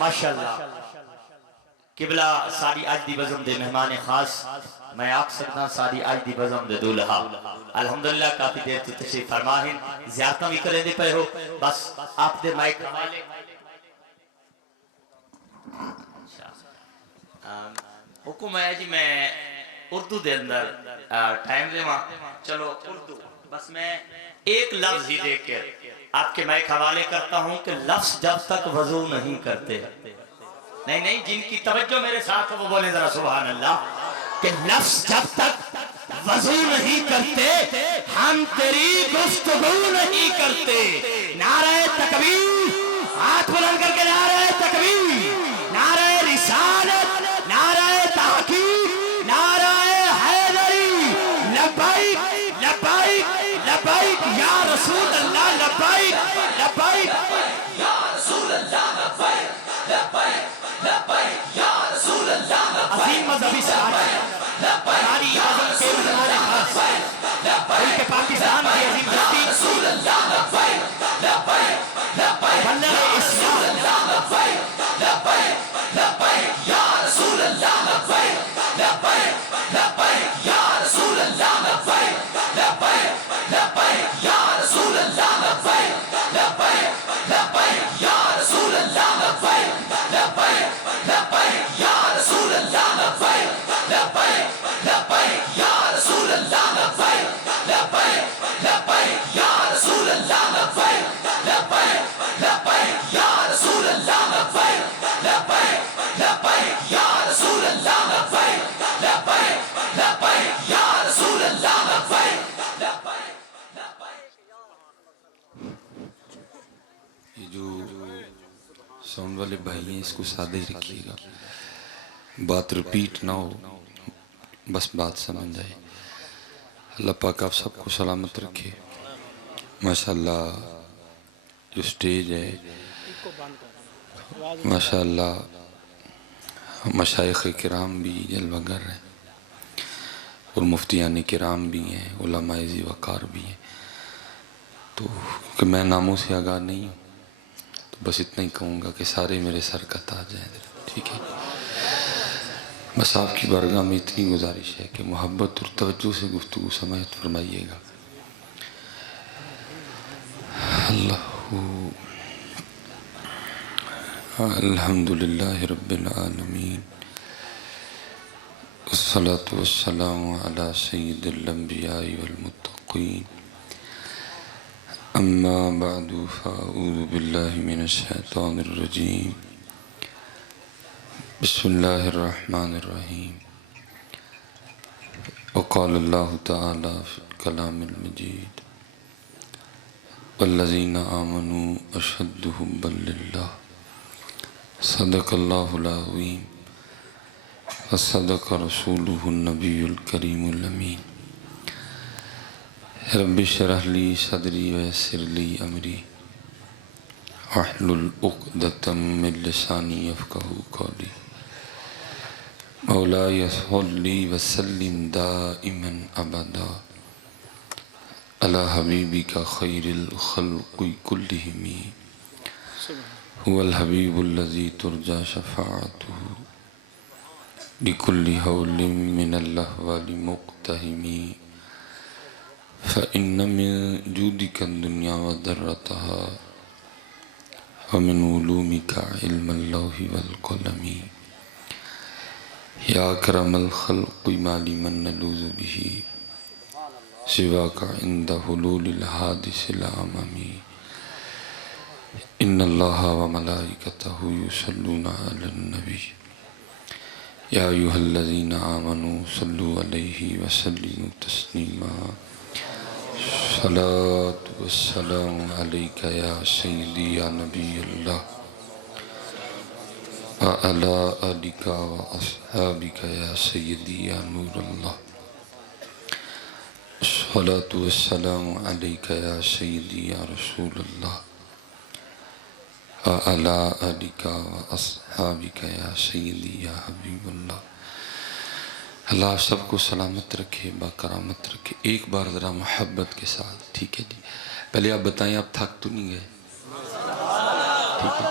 ماشاءاللہ قبلہ ساری آج دی بزم دے مہمان خاص میں آکھ سکتا ساری آج دی بزم دے دولہا الحمدللہ کافی دیر تو تشریف فرماہن زیارتاں بھی کریں دے پہ ہو بس آپ دے مائک حوالے حکم ہے جی میں اردو دے اندر ٹائم دے ماں چلو اردو بس میں ایک لفظ ہی دے کے آپ کے مائک حوالے کرتا ہوں کہ لفظ جب تک وضو نہیں کرتے نہیں جن کی توجہ میرے ساتھ وہ بولے ذرا سبحان اللہ کہ لفظ جب تک وضو نہیں کرتے ہم تیری گفتگو نہیں کرتے نعرہ تکبیر ہاتھ بلند کر کے نعرہ تکبیر نعرہ رسالت نعرہ تحقیق نعرہ حیدری لبیک لبیک لبیک یا رسول اللہ لبیک لبیک یا رسول اللہ لبیک لبیک لبیک یا رسول اللہ عظیم مذہبی سعادت ہماری عظم کے مہمان خاص ملک پاکستان کی عظیم ہستی رسول اللہ لبیک لبیک لبیک بلغ اسلام لبیک لبیک لبیک یا رسول اللہ لبیک لبیک لبیک یا رسول اللہ لبیک لبیک لبیک یا رسول اللہ لبیک لبیک لبیک یا رسول اللہ لبیک لبیک لبیک یا رسول اللہ لبیک لبیک لبیک یا رسول اللہ لبیک لبیک لبیک یا رسول اللہ لبیک لبیک لبیک یا رسول اللہ لبیک لبیک لبیک یا رسول اللہ لبیک لبیک لبیک یا رسول اللہ لبیک لبیک لبیک یہ جو ساؤنڈ والے بھائی ہیں اس کو سادہ ہی رکھیے گا بات ریپیٹ نہ ہو بس بات سمجھ آئے اللہ پاک آپ سب کو سلامت رکھے ماشاءاللہ جو سٹیج ہے ماشاءاللہ مشائخ کرام بھی جلوہ گر ہیں اور مفتیان کرام بھی ہیں علماء ذی وقار بھی ہیں تو کہ میں ناموں سے آگاہ نہیں ہوں تو بس اتنا ہی کہوں گا کہ سارے میرے سر کا تاج ہیں ٹھیک ہے بس آپ کی بارگاہ میں اتنی گزارش ہے کہ محبت اور توجہ سے گفتگو سماعت فرمائیے گا اللہ الحمدللہ رب العالمین والصلاة والسلام على سید الانبیاء والمتقین اما بعد فاعوذ باللہ من الشیطان الرجیم بسم اللہ الرحمن الرحیم وقال اللہ تعالی فی الکلام المجید والذین آمنوا اشد حبا للہ صدق اللہ العظیم وصدق رسولہ النبی الکریم الامین رب اشرح لی صدری ویسر لی امری واحلل عقدۃ من لسانی یفقہوا قولی مولاي صل وسلم دائما ابدا على حبيبك خير الخلق كلهم هو الحبيب الذي ترجى شفاعته لكل هول من الاحوال مقتهم فإن من جودك الدنيا وذرتها ومن علومك علم اللوح والقلم یا اکرم الخلق ما لمن نلوذ به سواک عند حلول الحادث العممی ان اللہ وملائکتہ یصلون علی النبی یا ایہا الذین آمنوا صلوا علیہ وسلموا تسلیما صلاة والسلام علیکہ یا سیدی یا نبی اللہ وعلى آلك وأصحابك يا سيدي يا نور الله الصلاة والسلام عليك يا سيدي يا رسول الله وعلى آلك وأصحابك يا سيدي يا حبيب الله اللہ آپ سب کو سلامت رکھے باکرامت رکھے ایک بار ذرا محبت کے ساتھ ٹھیک ہے جی پہلے آپ بتائیں آپ تھک تو نہیں گئے ٹھیک ہے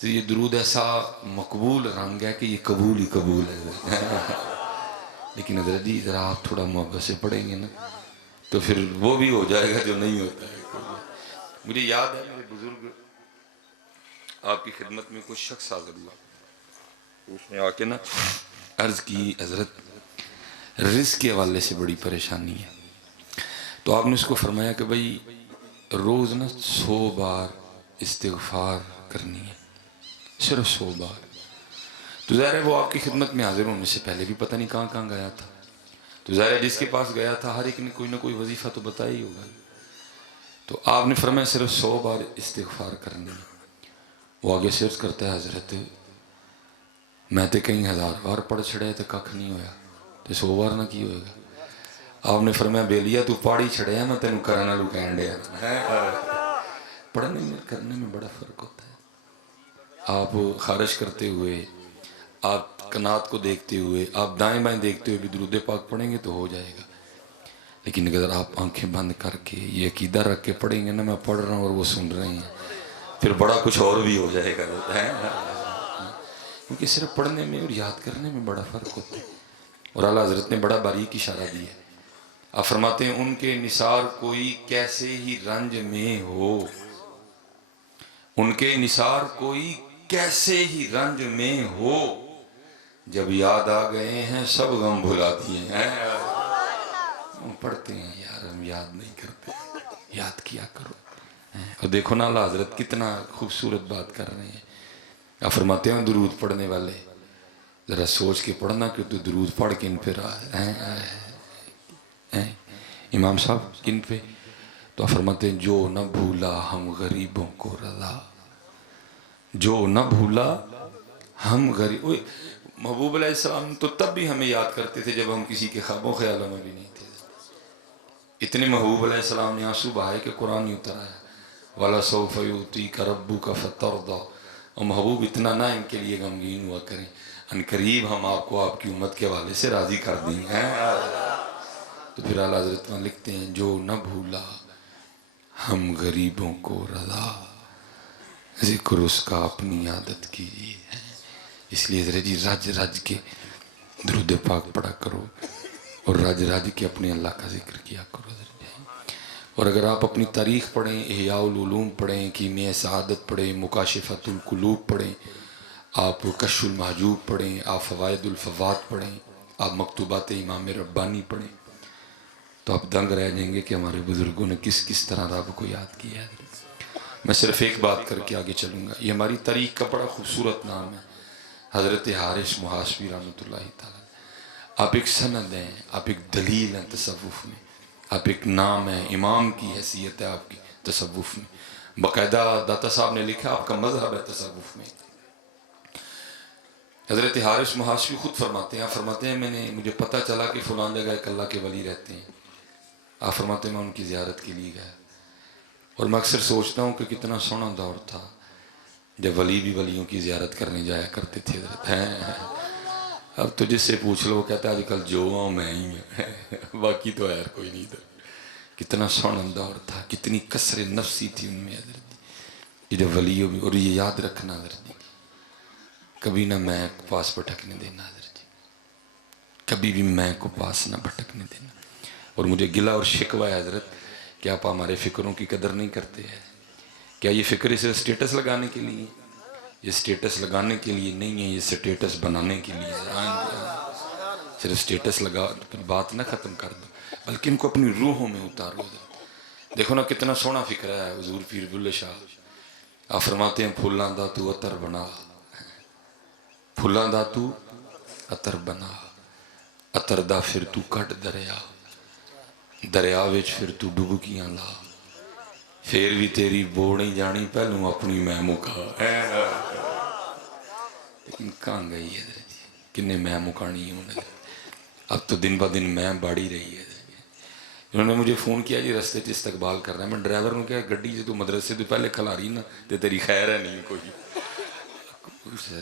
تو یہ درود ایسا مقبول رنگ ہے کہ یہ قبول ہی قبول ہے لیکن حضرت جی ذرا آپ تھوڑا محبت سے پڑھیں گے نا تو پھر وہ بھی ہو جائے گا جو نہیں ہوتا ہے. مجھے یاد ہے میرے بزرگ آپ کی خدمت میں کچھ شخص حاضر ہوا، اس نے آ کے نا عرض کی حضرت رزق کے حوالے سے بڑی پریشانی ہے. تو آپ نے اس کو فرمایا کہ بھائی روز نا 100 بار استغفار کرنی ہے، صرف 100 بار. تو ظاہر ہے وہ آپ کی خدمت میں حاضر ہونے سے پہلے بھی پتہ نہیں کہاں کہاں گیا تھا. تو ظاہر ہے جس کے پاس گیا تھا ہر ایک نے کوئی نہ کوئی وظیفہ تو بتایا ہی ہوگا. تو آپ نے فرمایا صرف 100 بار استغفار کرنی ہے. وہ آگے سے عرض کرتا ہے حضرت میں تے کئی 1000 بار پڑھ چھڑے تو کھ نہیں ہویا تو 100 بار نہ کی ہوئے گا. آپ نے فرمایا بیلیا تو پاڑی چھڑیا میں تینوں کرنا لو کہن دیا. پڑھنے میں کرنے میں بڑا فرق ہوتا ہے. آپ خارش کرتے ہوئے، آپ قنات کو دیکھتے ہوئے، آپ دائیں بائیں دیکھتے ہوئے بھی درود پاک پڑھیں گے تو ہو جائے گا. لیکن اگر آپ آنکھیں بند کر کے یہ عقیدہ رکھ کے پڑھیں گے نا میں پڑھ رہا ہوں اور وہ سن رہے ہیں پھر بڑا کچھ اور بھی ہو جائے گا. کیونکہ صرف پڑھنے میں اور یاد کرنے میں بڑا فرق ہوتا ہے. اور اعلیٰ حضرت نے بڑا باریک اشارہ دیا ہے. آپ فرماتے ہیں ان کے نثار کوئی کیسے ہی رنج میں ہو، ان کے نثار کوئی کیسے ہی رنج میں ہو، جب یاد آ گئے ہیں سب غم بھلا دیے ہیں. ہم پڑھتے ہیں یار ہم یاد نہیں کرتے، یاد کیا کرو. اور دیکھو نا اعلیٰ حضرت کتنا خوبصورت بات کر رہے ہیں. آپ فرماتے ہیں درود پڑھنے والے ذرا سوچ کے پڑھنا کہ تو درود پڑھ کے ان پہ رہا ہے امام صاحب کن پہ. تو آپ فرماتے ہیں جو نہ بھولا ہم غریبوں کو رضا، جو نہ بھولا ہم غریب. محبوب علیہ السلام تو تب بھی ہمیں یاد کرتے تھے جب ہم کسی کے خوابوں خیالوں میں بھی نہیں تھے. اتنے محبوب علیہ السلام نے آنسو بہائے کہ قرآن ہی اتر آیا وَلَسَوْفَ يُؤْتِيكَ رَبُّكَ فَتَرْضَىٰ. اور محبوب اتنا نہ ان کے لیے غمگین ہوا کریں، ان قریب ہم آپ کو آپ کی امت کے حوالے سے راضی کر دیں گے. تو پھر اعلیٰ حضرت وہاں لکھتے ہیں جو نہ بھولا ہم غریبوں کو رضا، ذکر اس کا اپنی عادت کیجیے. اس لیے حضرت جی رج رج کے درود پاک پڑھا کرو اور رج رج کے اپنے اللہ کا ذکر کیا کرو. اور اگر آپ اپنی تاریخ پڑھیں، احیاء العلوم پڑھیں، کیمیہ سعادت پڑھیں، مکاشفۃ القلوب پڑھیں، آپ کشف المحجوب پڑھیں، آپ فوائد الفوات پڑھیں، آپ مکتوبات امام ربانی پڑھیں تو آپ دنگ رہ جائیں گے کہ ہمارے بزرگوں نے کس کس طرح رب کو یاد کیا ہے. میں صرف ایک بات کر کے آگے چلوں گا. یہ ہماری تاریخ کا بڑا خوبصورت نام ہے حضرت حارث محاسبی رحمۃ اللہ تعالیٰ. آپ ایک سند ہیں، آپ ایک دلیل ہیں تصوف میں، آپ ایک نام ہے، امام کی حیثیت ہے آپ کی تصوف میں. باقاعدہ داتا صاحب نے لکھا آپ کا مذہب ہے تصوف میں. حضرت حارث محاسبی خود فرماتے ہیں، آپ فرماتے ہیں مجھے پتہ چلا کہ فلان جگہ ایک اللہ کے ولی رہتے ہیں. آپ فرماتے ہیں میں ان کی زیارت کے لیے گیا اور میں اکثر سوچتا ہوں کہ کتنا سونا دور تھا جب ولی بھی ولیوں کی زیارت کرنے جایا کرتے تھے. حضرت ہیں اب تو جس سے پوچھ لو وہ کہتا ہے آج کل جو ہوں میں ہی ہوں باقی تو یار کوئی نہیں تھا. کتنا سونا دور تھا، کتنی کثر نفسی تھی ان میں حضرت جی. جب ولیوں بھی، اور یہ یاد رکھنا حضرت جی کبھی نہ میں کو پاس بھٹکنے دینا حضرت جی، کبھی بھی میں کو پاس نہ بھٹکنے دینا. اور مجھے گلہ اور شکوہ ہے حضرت کہ آپ ہمارے فکروں کی قدر نہیں کرتے ہیں. کیا یہ فکر اسے سٹیٹس لگانے کے لیے؟ یہ سٹیٹس لگانے کے لیے نہیں ہے، یہ سٹیٹس بنانے کے لیے. صرف سٹیٹس لگا بات نہ ختم کر دو بلکہ ان کو اپنی روحوں میں اتارو. دیکھو نا کتنا سونا فکر ہے حضور پیر بلے شاہ. آپ فرماتے ہیں پھولاں دا تو عطر بنا، پھولاں دا تو عطر بنا، عطر دا پھر تو کٹ دریا، دریا وچ پھر تو ڈبکیاں لا، پھر بھی تیری بوڑ نہیں جانی پہلوں اپنی میں مکا. لیکن کہاں گئی ہے حضرت جی، کنے میں مکانی ہوں. اب تو دن با دن میں باڑی رہی ہے. انہوں نے مجھے فون کیا جی رستے سے استقبال کر رہا ہے. میں ڈرائیور نے کہا گڈی جو تو مدرسے تو پہلے کھلا رہی نا تو تیری خیر ہے نہیں کوئی.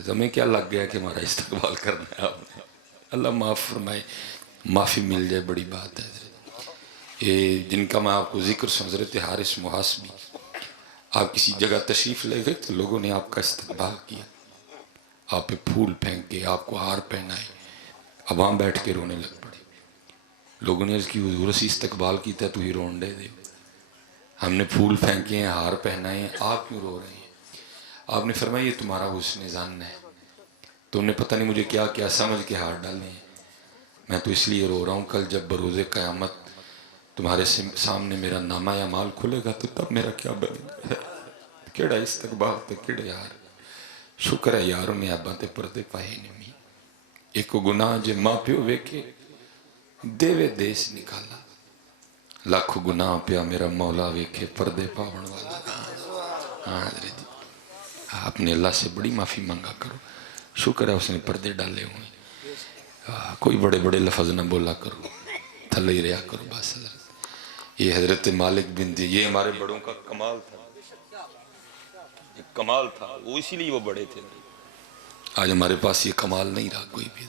ہمیں کیا لگ گیا کہ ہمارا استقبال کرنا ہے آپ نے. اللہ معاف فرمائے، معافی مل جائے بڑی بات ہے. یہ جن کا میں آپ کو ذکر سن حضرت حارث محاسبی آپ کسی جگہ تشریف لے گئے تو لوگوں نے آپ کا استقبال کیا، آپ پہ پھول پھینکے، آپ کو ہار پہنائے، اب وہاں بیٹھ کے رونے لگ پڑے۔ لوگوں نے عرض کی حضور اسی استقبال کیتا تو ہی رون دے دے، ہم نے پھول پھینکے ہیں، ہار پہنائے ہیں، آپ کیوں رو رہے ہیں؟ آپ نے فرمایا یہ تمہارا حسن ظن ہے، تم نے پتہ نہیں مجھے کیا کیا سمجھ کے ہار ڈالے ہیں، میں تو اس لیے رو رہا ہوں کل جب بروز قیامت تمہارے سامنے میرا نامہ اعمال کھلے گا تو تب میرا کیا بنے گا؟ کیڑا استقبال تے کیڑے یار، شکر ہے یار انہیں اباں تے پردے پائے نہیں، ایک گناہ جے ماں پیو ویکھے دیوے دیس نکالا، لاکھ گناہ پیا میرا مولا ویکھے پردے پاون والا۔ ہاں حضرت جی، آپ نے اللہ سے بڑی معافی مانگا کرو، شکر ہے اس نے پردے ڈالے ہوئے، کوئی بڑے بڑے لفظ نہ بولا کرو، تھلے ہی رہا کرو بس حضرت۔ یہ حضرت مالک بن دی، یہ ہمارے بڑوں کا کمال تھا، یہ کمال تھا، وہ اسی لیے وہ بڑے تھے۔ آج ہمارے پاس یہ کمال نہیں رہا کوئی بھی۔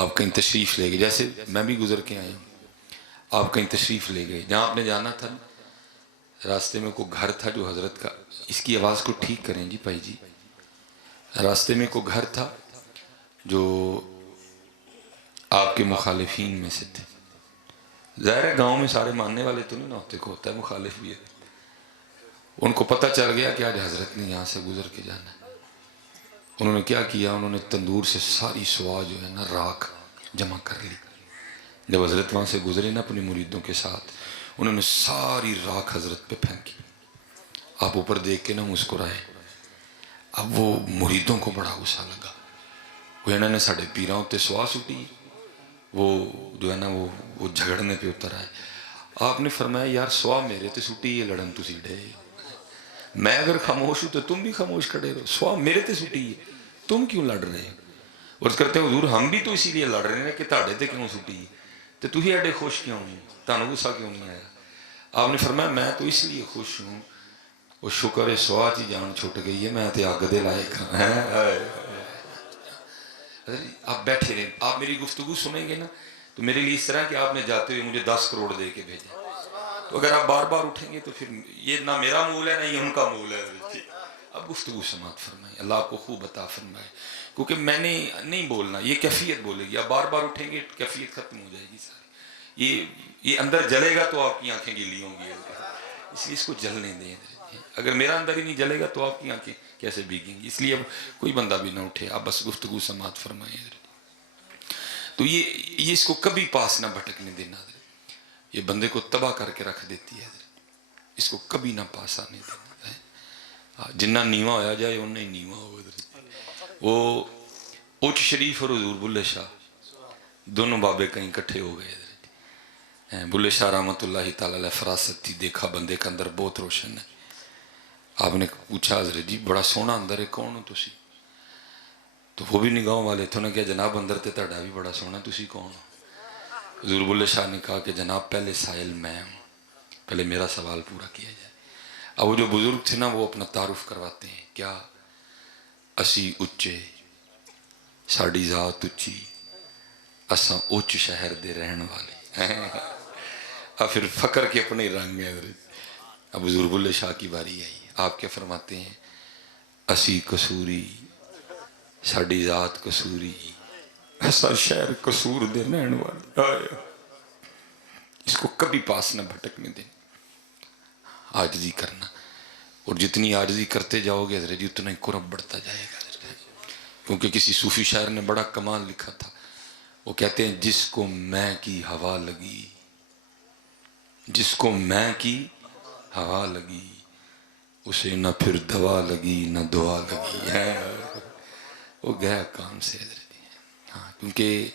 آپ کہیں تشریف لے گئے، جیسے میں بھی گزر کے آیا ہوں، آپ کہیں تشریف لے گئے، جہاں آپ نے جانا تھا راستے میں کوئی گھر تھا جو حضرت کا، اس کی آواز کو ٹھیک کریں جی بھائی جی، راستے میں کوئی گھر تھا جو آپ کے مخالفین میں سے تھے، ظاہر ہے گاؤں میں سارے ماننے والے تو نہیں نہ ہوتے، کو ہوتا ہے مخالف بھی ہے، ان کو پتہ چل گیا کہ آج حضرت نے یہاں سے گزر کے جانا ہے۔ انہوں نے کیا کیا، انہوں نے تندور سے ساری سوا جو ہے نا راکھ جمع کر لی، جب حضرت وہاں سے گزرے نا اپنی مریدوں کے ساتھ، انہوں نے ساری راکھ حضرت پہ پھینکی، آپ اوپر دیکھ کے نا مسکرائے۔ اب وہ مریدوں کو بڑا غصہ لگا، وہ انہوں نے ساڑھے پیراں تے سوا سٹی، وہ جو ہے نا وہ جھگڑنے پہ اتر آئے۔ آپ نے فرمایا یار سوا میرے تے سٹی یہ لڑن تو سیڑھے، میں اگر خاموش ہوں تو تم بھی خاموش کھڑے رہو، سوا میرے تے سٹی ہے تم کیوں لڑ رہے ہو؟ اور کرتے ہیں حضور ہم بھی تو اسی لیے لڑ رہے ہیں کہ تاڑے تے کیوں سٹی تو تھی ایڈے خوش کیوں نہیں، تانوں غصہ کیوں نہیں آیا؟ آپ نے فرمایا میں تو اس لیے خوش ہوں، وہ شکر ہے سوا چی جان چھوٹ گئی ہے، میں تے آگ دے لائق ہاں۔ آپ بیٹھے رہیں، آپ میری گفتگو سنیں گے نا تو میرے لیے اس طرح کہ آپ نے جاتے ہوئے مجھے 10 کروڑ دے کے بھیجا، تو اگر آپ بار بار اٹھیں گے تو پھر یہ نہ میرا مول ہے نہ یہ ان کا مول ہے۔ اب گفتگو سماعت فرمائیں، اللہ آپ کو خوب عطا فرمائے، کیونکہ میں نے نہیں بولنا، یہ کیفیت بولے گی، آپ بار بار اٹھیں گے کیفیت ختم ہو جائے گی ساری، یہ اندر جلے گا تو آپ کی آنکھیں گیلی ہوں گی، اس لیے اس کو جلنے دیں، اگر میرا اندر ہی نہیں جلے گا تو آپ کی آنکھیں کیسے بھیگیں گی، اس لیے اب کوئی بندہ بھی نہ اٹھے، آپ بس گفتگو سماعت فرمائیں۔ تو یہ اس کو کبھی پاس نہ بھٹکنے دینا، یہ بندے کو تباہ کر کے رکھ دیتی ہے، اس کو کبھی نہ پاس آنے دینا، جنہ نیواں ہویا جائے انہ ہی نیواں ہو۔ وہ اوچ شریف اور حضور بلے شاہ دونوں بابے کہیں کٹھے ہو گئے، بلے شاہ رحمت اللہ تعالیٰ علیہ فراست تھی، دیکھا بندے کا اندر بہت روشن ہے، آپ نے پوچھا حضرت جی بڑا سونا اندر ہے، کون ہو تسی؟ تو وہ بھی نگاہوں والے تھے، انہوں نے کہا جناب اندر تے تہاڈا بھی بڑا سونا، تسی کون ہو؟ حضور بلے شاہ نے کہا کہ جناب پہلے سائل میں ہوں، پہلے میرا سوال پورا کیا جائے۔ اب وہ جو بزرگ تھے نا وہ اپنا تعارف کرواتے ہیں، کیا اسی اچے ساڑی ذات اچھی، اساں اچ شہر دے رہن والے، اب پھر فقر کے اپنے رنگ ہیں۔ اب حضور بلے شاہ کی باری آئی، آپ کیا فرماتے ہیں، اسی قصوری ساڑی ذات قصوری، ایسا شہر قصور دے رہن والے، اس کو کبھی پاس نہ بھٹکنے دیں، عاجزی کرنا، اور جتنی عاجزی کرتے جاؤ گے حضرت جی اتنا ہی قرب بڑھتا جائے گا، کیونکہ کسی صوفی شاعر نے بڑا کمال لکھا تھا، وہ کہتے ہیں جس کو میں کی ہوا لگی، جس کو میں کی ہوا لگی، اسے نہ پھر دوا لگی نہ دعا لگی ہے، وہ گیا کام سے حضرت جی، ہاں کیونکہ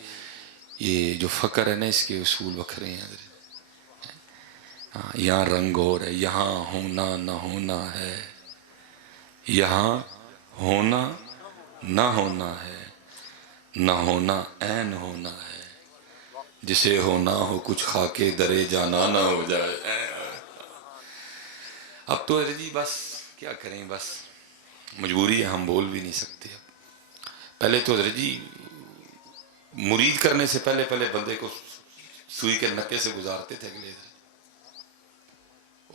یہ جو فقر ہے نا اس کے اصول وکھرے ہیں حضرت، یہاں رنگ اور ہے، یہاں ہونا نہ ہونا ہے، یہاں ہونا نہ ہونا ہے، نہ ہونا عین ہونا ہے، جسے ہونا ہو کچھ خاکے درے جانا نہ ہو جائے۔ اب تو حضرت جی بس کیا کریں، بس مجبوری ہے، ہم بول بھی نہیں سکتے۔ پہلے تو حضرت جی مرید کرنے سے پہلے بندے کو سوئی کے نکے سے گزارتے تھے اگلے،